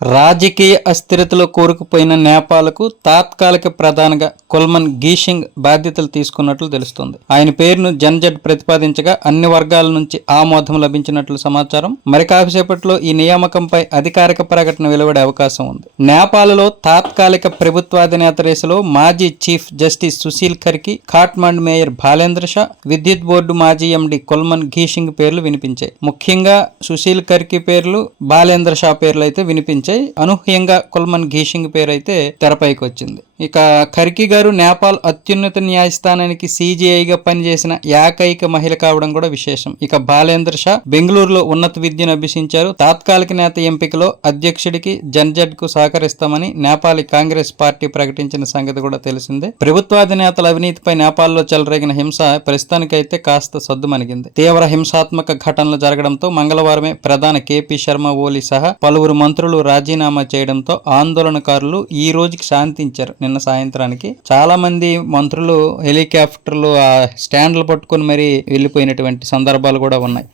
రాజకీయ అస్థిరతలో కూరుకుపోయిన నేపాల్కు తాత్కాలిక ప్రధానిగా కుల్మన్ గీషింగ్ బాధ్యతలు తీసుకున్నట్లు తెలుస్తోంది. ఆయన పేరును జన్జడ్ ప్రతిపాదించగా అన్ని వర్గాల నుంచి ఆమోదం లభించినట్లు సమాచారం. మరి కాసేపట్లో ఈ నియామకంపై అధికారిక ప్రకటన వెలువడే అవకాశం ఉంది. నేపాల్లో తాత్కాలిక ప్రభుత్వాధినేత రేసులో మాజీ chief justice Sushil Karki, Kathmandu mayor Balendra Shah, విద్యుత్ బోర్డు మాజీ ఎండీ కుల్మన్ గీషింగ్ పేర్లు వినిపించాయి. ముఖ్యంగా సుశీల్ కర్కి పేర్లు, బాలేంద్ర షా పేర్లు అయితే వినిపించాయి. అనూహ్యంగా కుల్మన్ గీషింగ్ పేరు అయితే తెరపైకి వచ్చింది. ఇక కర్కి గారు నేపాల్ అత్యున్నత న్యాయస్థానానికి సిజిఐగా పనిచేసిన ఏకైక మహిళ కావడం కూడా విశేషం. ఇక బాలేంద్ర షా బెంగళూరులో ఉన్నత విద్యను అభ్యసించారు. తాత్కాలిక నేత ఎంపికలో అధ్యక్షుడికి జన్జడ్ కు సహకరిస్తామని నేపాల్ కాంగ్రెస్ పార్టీ ప్రకటించిన సంగతి కూడా తెలిసిందే. ప్రభుత్వాధినేతల అవినీతిపై నేపాల్లో చెలరేగిన హింస ప్రస్తుతానికైతే కాస్త సద్దుమణిగింది. తీవ్ర హింసాత్మక ఘటనలు జరగడంతో మంగళవారమే ప్రధాని కేపీ శర్మ ఓలీ సహా పలువురు మంత్రులు రాజీనామా చేయడంతో ఆందోళనకారులు ఈ రోజుకి శాంతించారు. నిన్న సాయంత్రానికి చాలా మంది మంత్రులు హెలికాప్టర్లు ఆ స్టాండ్లు పట్టుకుని మరీ వెళ్లిపోయినటువంటి సందర్భాలు కూడా ఉన్నాయి.